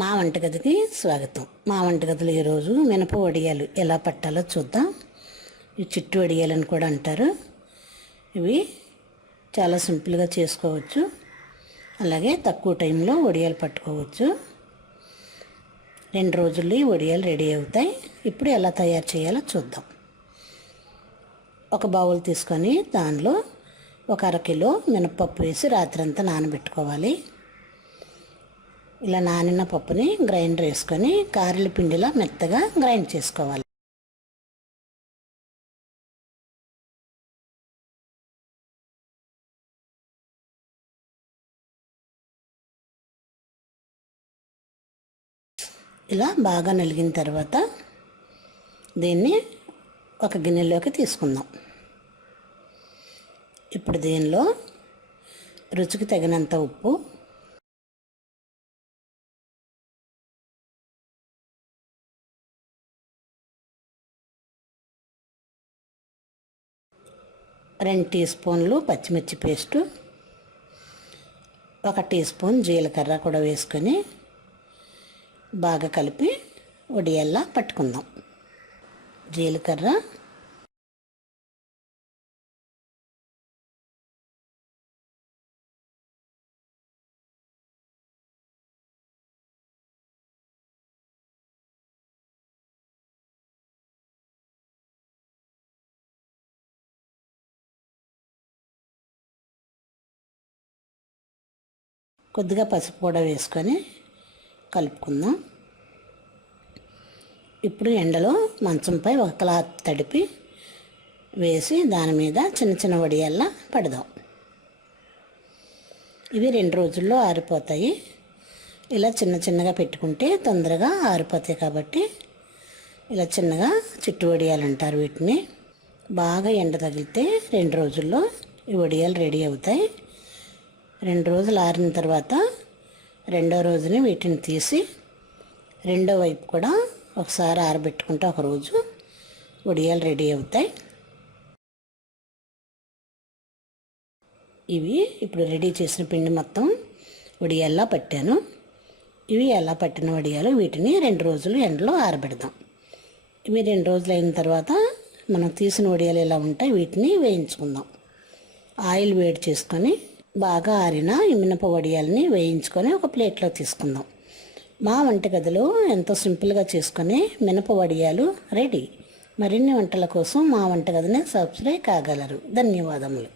మా వంటగదికి స్వాగతం. మా వంటగదిలో ఈరోజు మినప వడియాలు ఎలా పట్టాలో చూద్దాం. ఇవి చిట్టి వడియాలని కూడా అంటారు. ఇవి చాలా సింపుల్గా చేసుకోవచ్చు, అలాగే తక్కువ టైంలో వడియాలు పట్టుకోవచ్చు. 2 రోజుల్లో ఈ వడియాలు రెడీ అవుతాయి. ఇప్పుడు ఎలా తయారు చేయాలో చూద్దాం. ఒక బౌల్ తీసుకొని దానిలో ఒక 1/2 కిలో మినపప్పు వేసి రాత్రంతా నానబెట్టుకోవాలి. ఇలా నానిన పప్పుని గ్రైండర్ వేసుకొని కారెల పిండిలా మెత్తగా గ్రైండ్ చేసుకోవాలి. ఇలా బాగా నలిగిన తర్వాత దీన్ని ఒక గిన్నెలోకి తీసుకుందాం. ఇప్పుడు దీనిలో రుచికి తగినంత ఉప్పు, రెండు టీ స్పూన్లు పచ్చిమిర్చి పేస్టు, 1 టీ స్పూన్ జీలకర్ర కూడా వేసుకొని బాగా కలిపి వడియాల్లా పట్టుకుందాం. జీలకర్ర, కొద్దిగా పసుపు కూడా వేసుకొని కలుపుకుందాం. ఇప్పుడు ఎండలో మంచంపై ఒక క్లాత్ తడిపి వేసి దాని మీద చిన్న చిన్న వడియాల్లా పడదాం. ఇవి 2 రోజుల్లో ఆరిపోతాయి. ఇలా చిన్న చిన్నగా పెట్టుకుంటే తొందరగా ఆరిపోతాయి కాబట్టి ఇలా చిన్నగా చిట్టు వడియాలు అంటారు వీటిని. బాగా ఎండ తగిలితే 2 రోజుల్లో ఈ వడియాలు రెడీ అవుతాయి. 2 రోజులు ఆరిన తర్వాత రెండో రోజుని వీటిని తీసి రెండో వైపు కూడా ఒకసారి ఆరబెట్టుకుంటే ఒక రోజు వడియాలు రెడీ అవుతాయి. ఇవి ఇప్పుడు రెడీ చేసిన పిండి మొత్తం వడియాల్లా పట్టాను. ఇవి ఎలా పట్టిన వడియాలు వీటిని 2 రోజులు ఎండలో ఆరబెడదాం. ఇవి 2 రోజులు అయిన తర్వాత మనం తీసిన వడియాలు ఎలా ఉంటాయి వీటిని వేయించుకుందాం. ఆయిల్ వేడి చేసుకొని బాగా ఆరిన ఈ మినప వడియాలని వేయించుకొని ఒక ప్లేట్లో తీసుకుందాం. మా వంటగదిలో ఎంతో సింపుల్గా చేసుకునే మినప వడియాలు రెడీ. మరిన్ని వంటల కోసం మా వంటగదిని సబ్స్క్రైబ్ కాగలరు. ధన్యవాదములు.